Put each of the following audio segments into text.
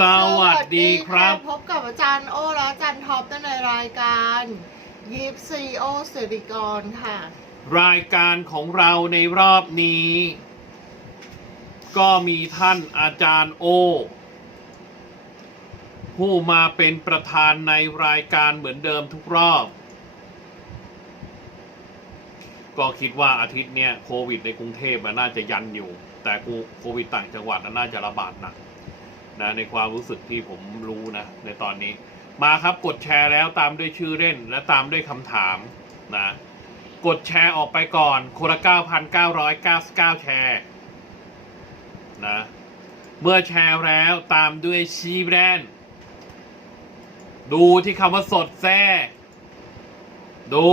สวัสดีครับ พบกับอาจารย์โอและอาจารย์ท็อปในรายการยิปซีโอสิริกรค่ะ รายการของเราในรอบนี้ ก็มีท่านอาจารย์โอ ผู้มาเป็นประธานในรายการเหมือนเดิมทุกรอบ ก็คิดว่าอาทิตย์เนี้ยโควิดในกรุงเทพมันน่าจะยันอยู่ แต่กูโควิดต่างจังหวัดน่าจะระบาดหนัก นะในความรู้สึกที่ผมรู้นะ ในตอนนี้ มาครับกดแชร์แล้วตามด้วยชื่อเล่นและตามด้วยคำถามนะกดแชร์ออกไปก่อนคนละ9,999 แชร์นะเมื่อแชร์แล้วตามด้วยชีแบรนด์ดูที่คำว่าสดแซ่ดู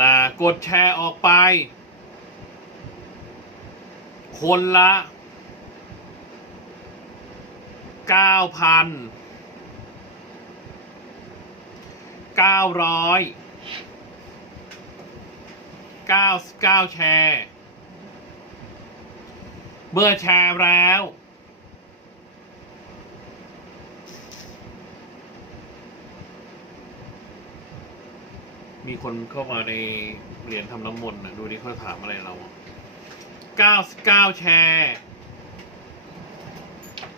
นะกดแชร์ออกไป คนละ 9,000 900 99แชร์เมื่อแชร์แล้วมีคนเข้ามาในเหรียญทำน้ำมนต์นะดูนี่เขาถามอะไรเรา 99 แชร์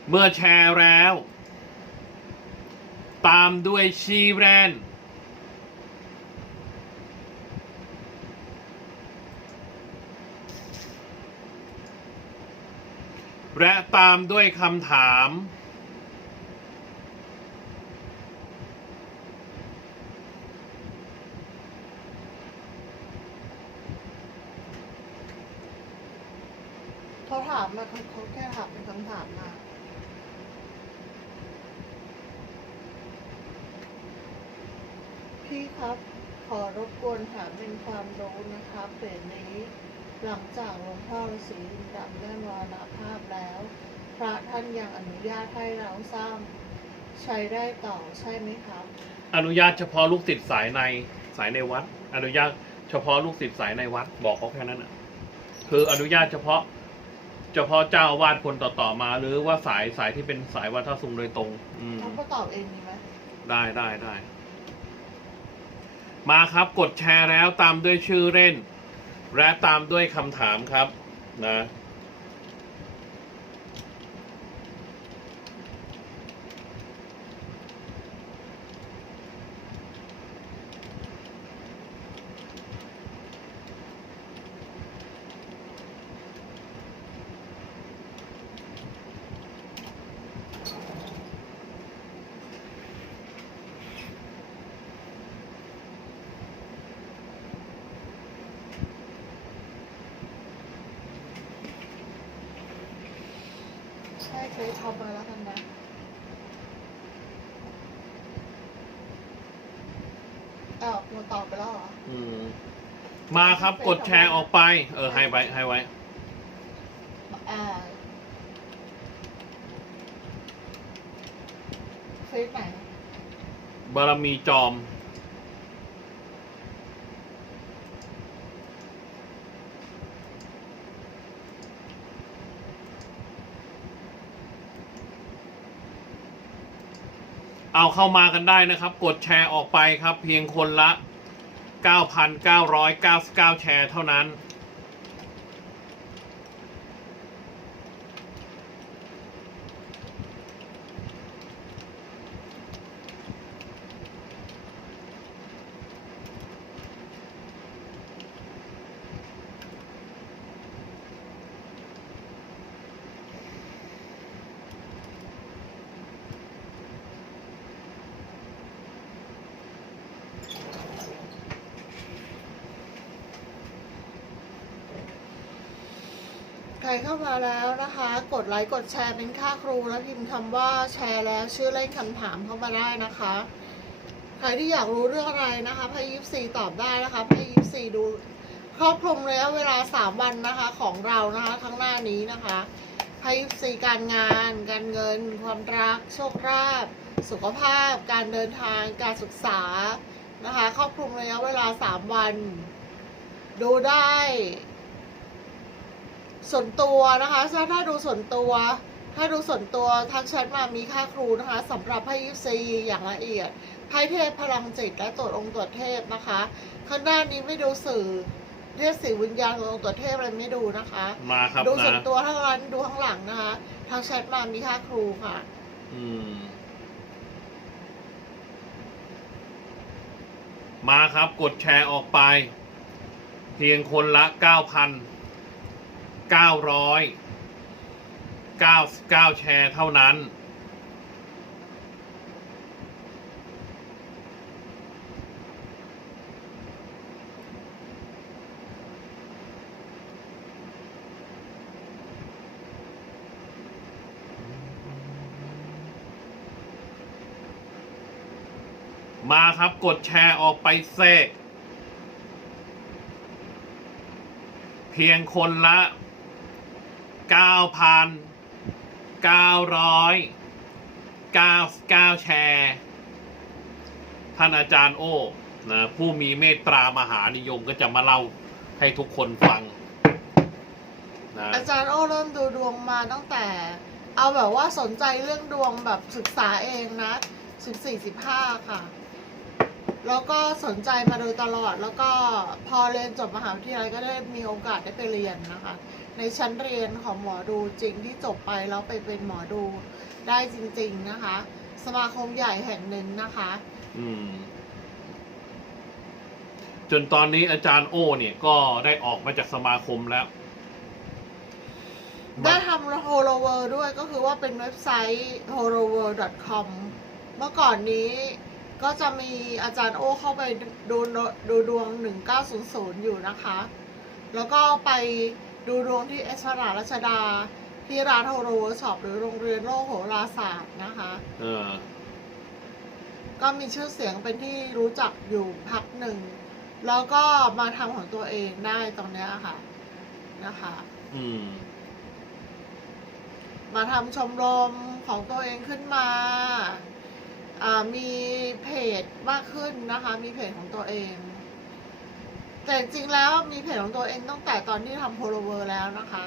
เมื่อแชร์แล้ว ตามด้วยชีแรนและตามด้วยคำถาม เขาถามมาเขาเขาแค่ถามเป็นคำถามมา พี่ครับ ขอรบกวนถามเป็นความรู้นะครับเปรตนี้ หลังจากหลวงพ่อฤาษีลิงดำได้มรณภาพแล้ว พระท่านยังอนุญาตให้เราสร้างใช้ได้ต่อใช่ไหมครับ อนุญาตเฉพาะลูกศิษย์สายในสายในวัด อนุญาตเฉพาะลูกศิษย์สายในวัดบอกเขาแค่นั้นอะคืออนุญาตเฉพาะเฉพาะเจ้าอาวาดคนต่อๆมา หรือว่าสายสายที่เป็นสายวัฒนสุงโดยตรง อืมเขาก็ตอบเองดีไหมได้ได้ได้ มาครับกดแชร์แล้วตามด้วยชื่อเล่น และตามด้วยคำถามครับนะ ใช่เคยทำมาแล้วกันนะอ้าวหมดตอบไปแล้วเหรอ อืม มาครับกดแชร์ออกไป เออให้ไว้ให้ไว้ อ่าเฟซไหน บารมีจอม เอาเข้ามากันได้นะครับ กดแชร์ออกไปครับ เพียงคนละ 9,999 แชร์เท่านั้น ใครเข้ามาแล้วนะคะ กดไลค์กดแชร์เป็นค่าครูแล้วพิมพ์คำว่าแชร์แล้วชื่อเล่นคำถามเข้ามาได้นะคะ ใครที่อยากรู้เรื่องอะไรนะคะพายิปซีตอบได้นะคะพายิปซีดูครอบคลุมระยะเวลา 3 วันนะคะของเรานะคะข้างหน้านี้นะคะพายิปซีการงาน การเงิน ความรัก โชคลาภสุขภาพ การเดินทาง การศึกษานะคะครอบคลุมระยะเวลา 3 วัน ดูได้ ส่วนตัวนะคะถ้าถ้าดูส่วนตัว ถ้าดูส่วนตัวทักแชทมามีค่าครูนะคะสำหรับไพ่ยิปซีอย่างละเอียดไพ่เทพพลังจิตและตรวจองค์ตรวจเทพนะคะ ข้างหน้านี้ไม่ดูสื่อเรียกสื่อวิญญาณขององค์ตรวจเทพอะไรไม่ดูนะคะ มาครับดูส่วนนะตัวทั้งร้านดูข้างหลังนะคะทางแชทมามีค่าครูค่ะ อืมมาครับกดแชร์ออกไป เพียงคนละเก้าพันเก้าร้อยเก้าเก้าแชร์เท่านั้น มาครับกดแชร์ออกไปเซกเพียงคนละ 9,999แชร์ท่านอาจารย์โอ้นะผู้มีเมตตามหานิยมก็จะมาเล่าให้ทุกคนฟังนะอาจารย์โอ้เริ่มดูดวงมาตั้งแต่ เอาแบบว่าสนใจเรื่องดวงแบบศึกษาเองนะสิบสี่สิบห้าค่ะ แล้วก็สนใจมาโดยตลอด แล้วก็พอเรียนจบมหาวิทยาลัยก็ได้มีโอกาสได้ไปเรียนนะคะ ในชั้นเรียนของหมอดูจริงที่จบไปแล้วไปเป็นหมอดูได้จริง ๆนะคะ สมาคมใหญ่แห่งหนึ่งนะคะ อืม จนตอนนี้อาจารย์โอ้เนี่ยก็ได้ออกมาจากสมาคมแล้ว ได้ทำ h o l o w o r ด้วยก็คือว่าเป็นเว็บไซต์ h o l o w o r com เมื่อก่อนนี้ ก็จะมีอาจารย์โอเข้าไปดูดูดวง 1900 อยู่นะคะ แล้วก็ไปดูดวงที่เอสรารัชดา ที่ร้านโฮโลเวอร์ช็อปหรือโรงเรียนโลกโหราศาสตร์นะคะเออก็มีชื่อเสียงเป็นที่รู้จักอยู่พักหนึ่ง แล้วก็มาทำของตัวเองได้ตรงเนี้ยค่ะ นะคะ อืม มาทำชมรมของตัวเองขึ้นมาอ่า มีเพจมากขึ้นนะคะ มีเพจของตัวเอง แต่จริงๆแล้วมีเพจของตัวเองตั้งแต่ตอนที่ทำโพลเวอร์แล้วนะคะ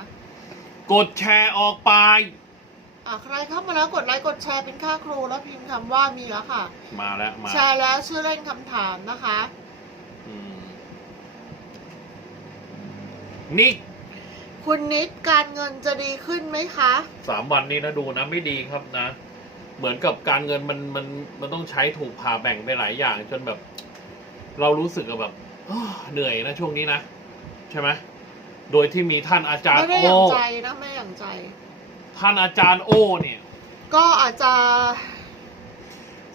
กดแชร์ออกไปอ่าใครเข้ามาแล้วกดไลค์กดแชร์เป็นค่าครูแล้วพิมพ์คำว่ามีแล้วค่ะ มาแล้วมาแชร์แล้วชื่อเล่นคำถามนะคะอืมนี่คุณนิดการเงินจะดีขึ้นไหมคะสามวันนี้นะดูนะไม่ดีครับนะ เหมือนกับการเงินมันมันมันต้องใช้ถูกผ่าแบ่งไปหลายอย่าง จนแบบ เรารู้สึกกับแบบอ้อเหนื่อยนะช่วงนี้นะ ใช่ไหมโดยที่มีท่านอาจารไม่ย์ได้อโอ้ย่างใจนะไม่อย่างใจ ท่านอาจารย์โอ้เนี่ย ก็อาจจะ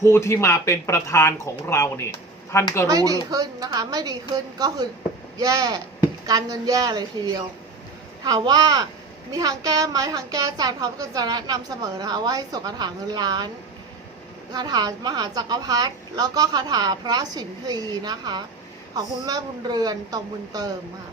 ผู้ที่มาเป็นประธานของเราเนี่ย ท่านก็ไม่รู้ดีขึ้นนะคะ ไม่ดีขึ้นก็คือแย่ การเงินแย่เลยทีเดียว ถามว่า มีทางแก้ไหมทางแก้อาจารย์ท็อปก็จะแนะนำเสมอนะคะ ว่าให้สวดคาถาเงินล้านคาถามหาจักรพรรดิแล้วก็คาถาพระสินทรีนะคะ ของคุณแม่บุญเรือนตรงบุญเติมค่ะ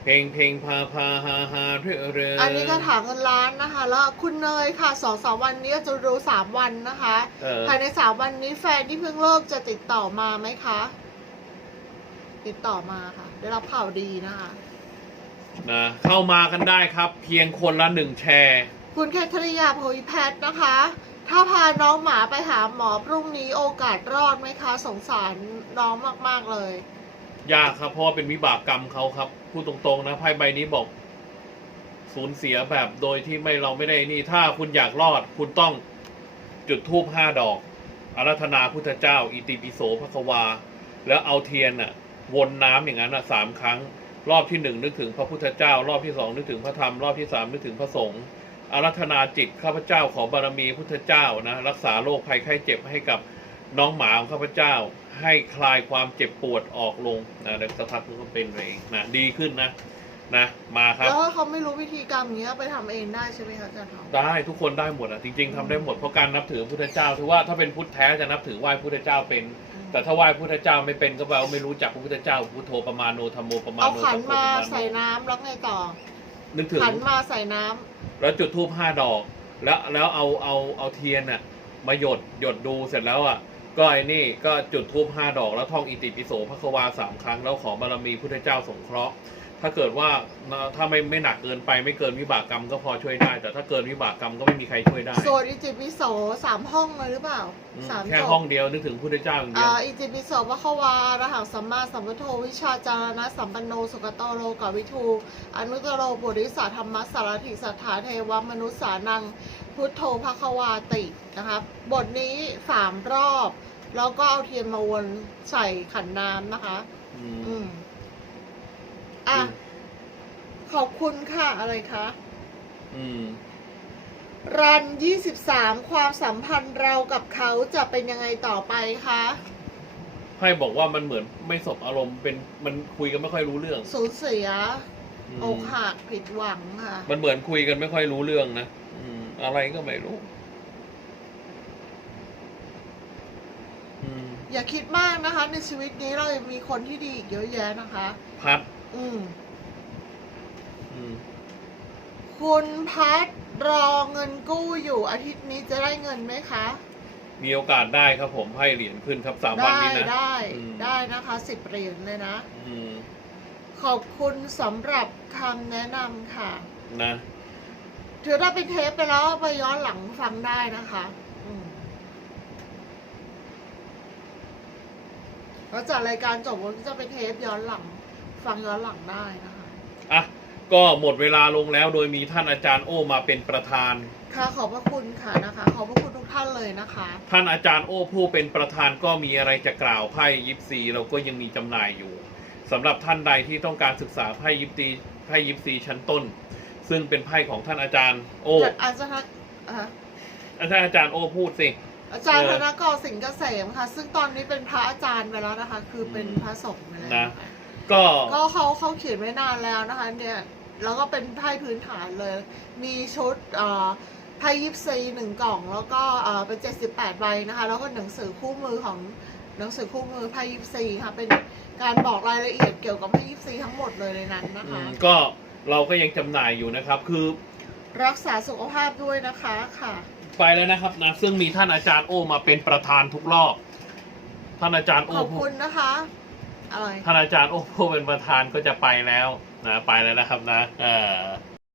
เพิรพาพวันตุเบมหาพุทโยมหาราโพพวันตุเบมิเตภาหันติพุทธมาอาอุณโมพุทธายาวิริทิยาวิริโคนายัมเวริหิงเพุทธสัมมานีมามาพุทธสัสวาหุมสมติชามิเพงพาพาหาหาเรื่อเรืออัอันนี้คาถาเงินล้านนะคะ แล้วคุณเนยค่ะสองสามวันนี้จะดูสามวันนะคะเออภายในสามวันนี้แฟนที่เพิ่งเลิกจะติดต่อมาไหมคะ ติดต่อมาค่ะ ได้รับข่าวดีนะคะ นะเข้ามากันได้ครับ เพียงคนละหนึ่งแชร์ คุณแคทริยาโพยแพทย์นะคะ ถ้าพาน้องหมาไปหาหมอพรุ่งนี้โอกาสรอดไหมคะ สงสารน้องมาก ๆ เลย ยากครับเพราะว่าเป็นวิบากกรรมเขาครับพูดตรงๆนะไพ่ใบนี้บอก สูญเสียแบบโดยที่ไม่เราไม่ได้นี่ ถ้าคุณอยากรอด คุณต้องจุดธูปห้าดอกอารัธนาพุทธเจ้า อิติปิโสพระควา แล้วเอาเทียนน่ะวนน้ำอย่างนั้นน่ะสามครั้ง รอบที่หนึ่งนึกถึงพระพุทธเจ้า รอบที่สองนึกถึงพระธรรมรอบที่สามนึกถึงพระสงฆ์อารัธนาจิตข้าพเจ้าขอบารมีพุทธเจ้านะรักษาโรคภัยไข้เจ็บให้กับ น้องหมาของข้าพเจ้าให้คลายความเจ็บปวดออกลงนะเดี๋ยวสักพักนึงก็เป็นเองนะดีขึ้นนะนะมาครับ แล้วถ้าเขาไม่รู้วิธีกรรมอย่างเงี้ยไปทำเองได้ใช่ไหมคะอาจารย์ทอง ได้ทุกคนได้หมดอะจริง ๆทำได้หมดเพราะการนับถือพุทธเจ้าถือว่าถ้าเป็นพุทธแท้จะนับถือไหว้พุทธเจ้าเป็นอืมแต่ถ้าไหว้พุทธเจ้าไม่เป็นก็แปลว่าไม่รู้จักพระพุทธเจ้าพุทโธประมาณโนธรรมโมประมาณเอาโนขันสังโฆมาประณโนใส่น้ำแล้วไงต่อ นึกถึง ขันมาใส่น้ำแล้วจุดธูปห้าดอก แล้วแล้วเอาเอาเอาเทียนอะมาหยดหยดดูเสร็จแล้วอะ ก็ไอ้นี่ก็จุดทูบห้าดอกแล้วท่องอิติปิโสพระควาสามครั้ง แล้วขอบารมีพุทธเจ้าสงเคราะห์ ถ้าเกิดว่าถ้าไม่ไม่หนักเกินไปไม่เกินวิบากกรรมก็พอช่วยได้ แต่ถ้าเกินวิบากกรรมก็ไม่มีใครช่วยได้โซนอิจิปิโสสามห้องเลยหรือเปล่าอืมสามแค่จบห้องเดียวนึกถึงพุทธเจ้าอย่างเดียอ่าวอิจิปิโสพระควาระหังสัมมาสัมพุทโธวิชาจารณะสัมปันโนสุกโตโลกวิทูอนุตตโรปุริสาธรรมสารถิสัทธาเทวมนุษย์สานังพุทโธภควาตินะครับบทนี้สามรอบ แล้วก็เอาเทียนมาวนใส่ขันน้ำนะคะ อืม อืมอะอืมขอบคุณค่ะ อะไรคะ อืม รัน23ความสัมพันธ์เรากับเขาจะเป็นยังไงต่อไปคะไพ่บอกว่ามันเหมือนไม่สบอารมณ์เป็นมันคุยกันไม่ค่อยรู้เรื่องสูญเสียอืมอกหักผิดหวังค่ะ มันเหมือนคุยกันไม่ค่อยรู้เรื่องนะอืม อะไรก็ไม่รู้อืม อย่าคิดมากนะคะ ในชีวิตนี้เรายังมีคนที่ดีอีกเยอะแยะนะคะ พัด อืมอืมคุณพัดรอเงินกู้อยู่อาทิตย์นี้จะได้เงินไหมคะ มีโอกาสได้ครับผมให้เหรียญขึ้นครับสามวันได้นี้นะ ได้อืม ได้นะคะสิบเหรียญเลยนะ อืมขอบคุณสำหรับคำแนะนำค่ะ นะ ถือถ้าเป็นเทปไปแล้วไปย้อนหลังฟังได้นะคะอืมแล้วจากรายการจบมันก็จะเป็นเทปย้อนหลัง ฟังย้อนหลังได้นะคะอะก็หมดเวลาลงแล้วโดยมีท่านอาจารย์โอมาเป็นประธาน ค่ะขอบพระคุณค่ะนะคะขอบพระคุณทุกท่านเลยนะคะ ท่านอาจารย์โอผู้เป็นประธานก็มีอะไรจะกล่าวไพ่ยิปซีเราก็ยังมีจำหน่ายอยู่สำหรับท่านใดที่ต้องการศึกษาไพ่ยิปซีไพ่ยิปซีชั้นต้น ซึ่งเป็นไพ่ของท่านอาจารย์โออาจารย์อะอาจารย์อาจารย์โอพูดสิ อาจารย์เอธอนกรสิงห์เกษมค่ะ ซึ่งตอนนี้เป็นพระอาจารย์ไปแล้วนะคะ คือเป็นพระสงฆ์ไปแล้วนะนะคะ ก็ก็เขาเขาเขียนไว้นานแล้วนะคะ เนี่ยแล้วก็เป็นไพ่พื้นฐานเลย มีชุดเอ่อไพ่ยิปซีหนึ่งกล่อง แล้วก็เอ่อเป็นเจ็ดสิบแปดใบนะคะ แล้วก็หนังสือคู่มือของหนังสือคู่มือไพ่ยิปซีค่ะเป็นการบอกรายละเอียดเกี่ยวกับไพ่ยิปซีทั้งหมดเลยในนั้นนะอืคะมก็เราก็ยังจำหน่ายอยู่นะครับ คือรักษาสุขภาพด้วยนะคะค่ะ ไปแล้วนะครับนะซึ่งมีท่านอาจารย์โอมาเป็นประธานทุกรอบท่านอาจารย์โอขอบผู้คุณนะคะ อะไรท่านอาจารย์โอ้โหเป็นประธานก็จะไปแล้วนะไปแล้วนะครับนะเออ